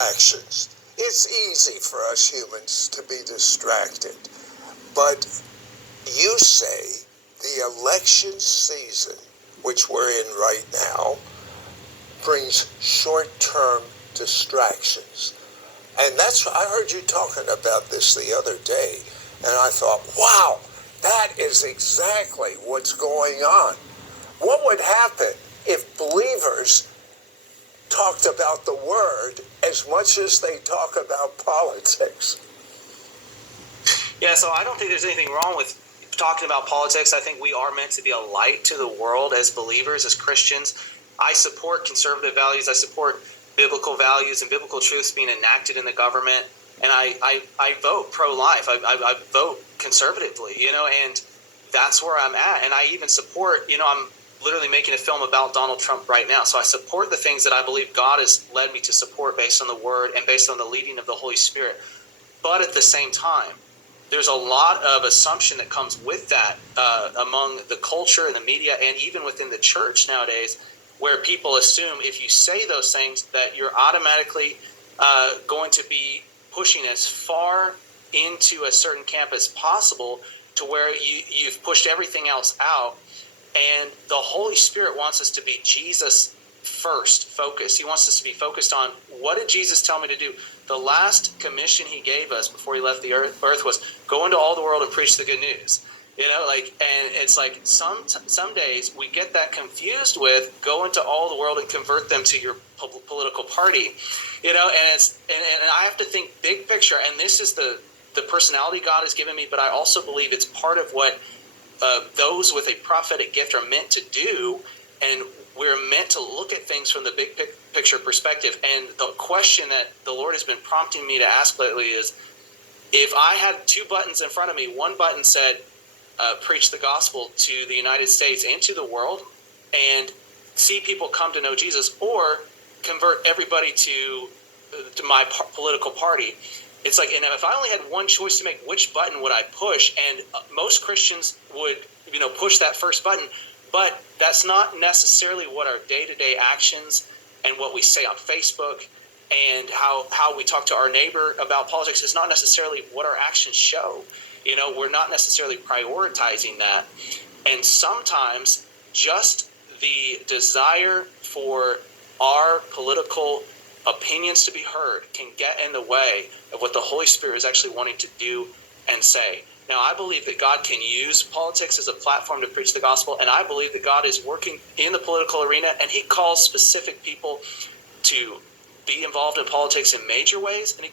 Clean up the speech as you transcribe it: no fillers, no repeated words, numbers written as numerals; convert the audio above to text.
actions. It's easy for us humans to be distracted, but you say the election season, which we're in right now, brings short-term distractions. And I heard you talking about this the other day, and I thought, wow, that is exactly what's going on. What would happen if believers talked about the Word as much as they talk about politics? Yeah, so I don't think there's anything wrong with talking about politics. I think we are meant to be a light to the world as believers, as Christians. I support conservative values. I support biblical values and biblical truths being enacted in the government. And I vote pro-life. I vote conservatively, and that's where I'm at. And I even support, I'm literally making a film about Donald Trump right now. So I support the things that I believe God has led me to support based on the Word and based on the leading of the Holy Spirit. But at the same time, there's a lot of assumption that comes with that among the culture and the media and even within the church nowadays, where people assume if you say those things that you're automatically going to be pushing as far into a certain camp as possible, to where you've pushed everything else out. And the Holy Spirit wants us to be Jesus first focused. He wants us to be focused on, what did Jesus tell me to do? The last commission he gave us before he left the earth was go into all the world and preach the good news. And it's like some days we get that confused with go into all the world and convert them to your political party, and I have to think big picture. And this is the personality God has given me, but I also believe it's part of what those with a prophetic gift are meant to do. And we're meant to look at things from the big picture perspective. And the question that the Lord has been prompting me to ask lately is, if I had two buttons in front of me, one button said, preach the gospel to the United States and to the world and see people come to know Jesus, or convert everybody to my political party. It's like, and if I only had one choice to make, which button would I push? And most Christians would, push that first button. But that's not necessarily what our day-to-day actions and what we say on Facebook and how we talk to our neighbor about politics is not necessarily what our actions show. We're not necessarily prioritizing that. And sometimes just the desire for our political opinions to be heard can get in the way of what the Holy Spirit is actually wanting to do and say. Now, I believe that God can use politics as a platform to preach the gospel, and I believe that God is working in the political arena, and he calls specific people to be involved in politics in major ways, and he